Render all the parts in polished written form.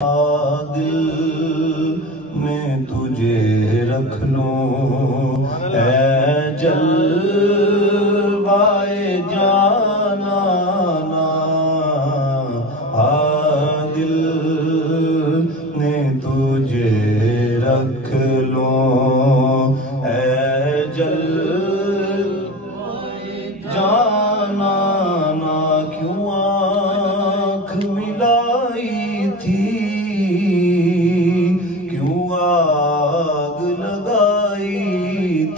دل میں تجھے رکھ لوں اے جلوائے جانانا، دل میں تجھے رکھ لوں اے جلوائے جانانا، کیوں آنکھ ملائی تھی، کیوں آگ لگائی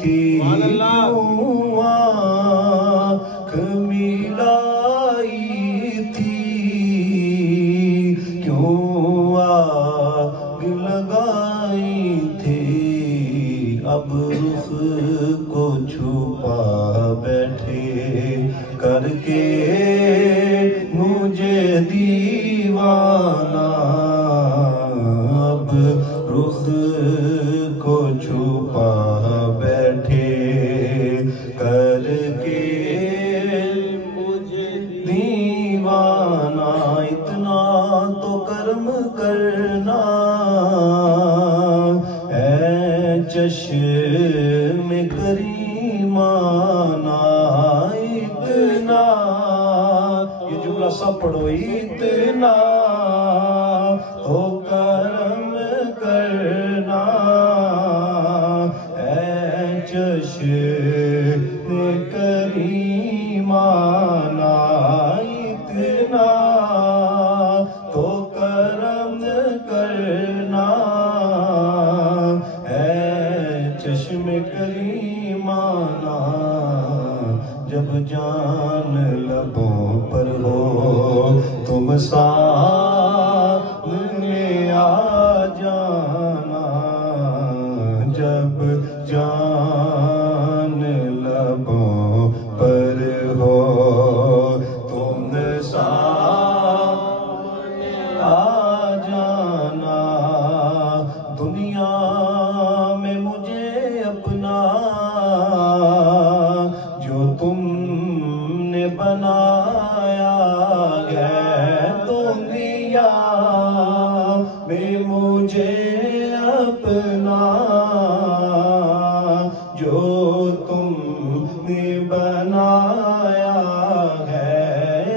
تھی، کیوں آنکھ ملائی تھی، کیوں آگ لگائی تھی، اب رخ کو چھپا بیٹھے کر کے مجھے دیوانہ، اب رخ کو چھپا بیٹھے کر کے مجھے دیوانہ، اتنا تو کرم کرنا اے چشم کریمانہ، اتنا، یہ جملہ سب پڑھو، اتنا تو کرم کرنا اے چشم کریمانہ، اتنا تو کرم کرنا اے چشم کریمانہ، جب جان لبوں پر ہو تم سامنے آ جانا، جب جان لبوں پر ہو تم سامنے آ جانا، دنیا میں مجھے اپنا جو تم نے بنایا ہے، دنیا میں مجھے اپنا جو تم نے بنایا ہے،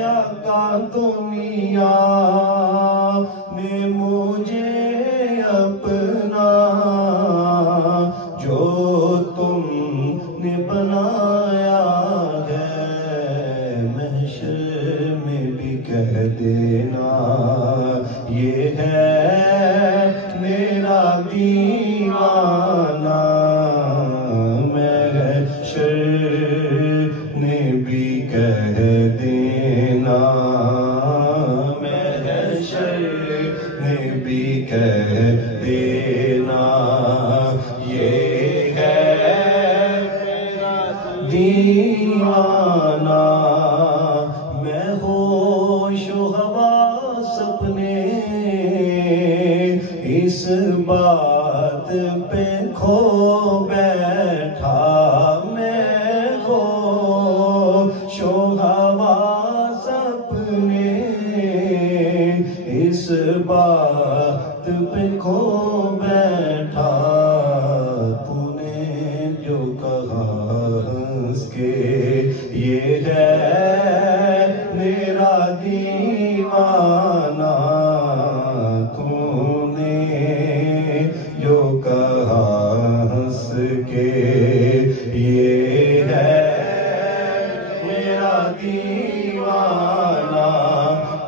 آقا دنیا میں مجھے اپنا جو تم نے بنایا ہے، محشر میں بھی کہہ دینا یہ ہے میرا دیوانہ، محشر میں بھی کہہ دینا، محشر میں بھی کہہ دینا یہ ہے میرا دیوانہ، میں ہوش و حواس اپنے اس بات پہ کھو بیٹھا، میں ہوش و حواس اپنے اس بات پہ کھو بیٹھا، تو نے جو کہا ہنس کے یہ ہے میرا دیوانہ، تو نے جو کہا ہنس کے یہ ہے میرا دیوانہ،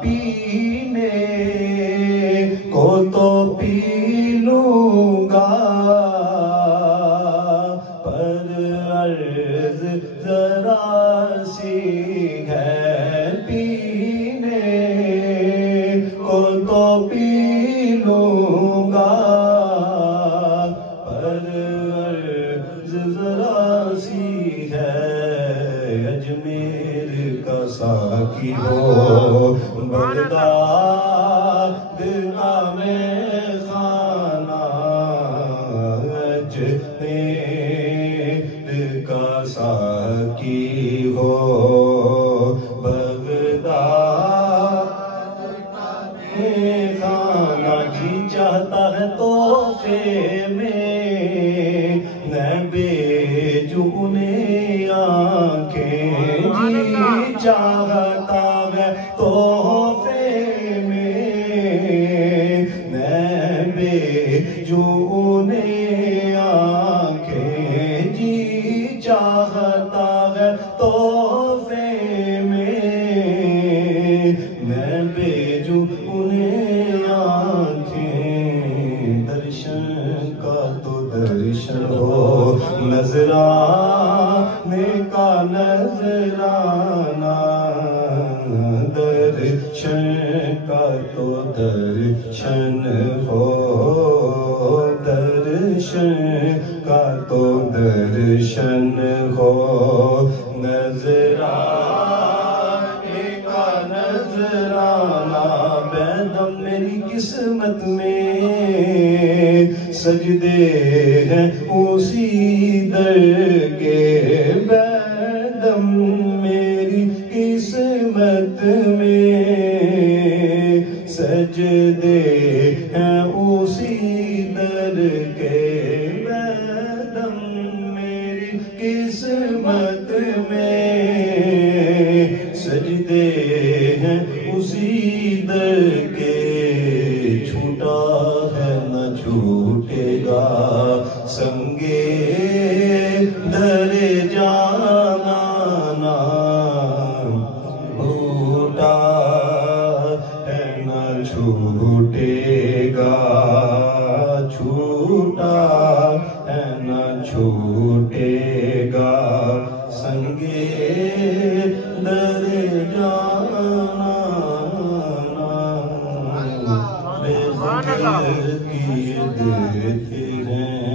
پینے کو تو پی لوں گا پر عرض ذرا سی ہے، پینے کو تو پی لوں گا پر عرض ذرا سی ہے، اجمیر کا ساقی ہو بغداد کا میں خانہ، اجمیر کا ساقی ہو بغداد کا میں خانہ، میں سجدے ہیں اسی در کے بیدم میری قسمت میں سجدے ہیں اسی در کے بیدم میری قسمت میں سجدے ہیں اسی در کے چھوٹا ہے نہ چھوٹے گا سنگے در جانا چھوٹا ہے نہ چھوٹے گا چھوٹا ہے نہ چھوٹے گا سنگے در جانا بے ذکر کی دیتے ہیں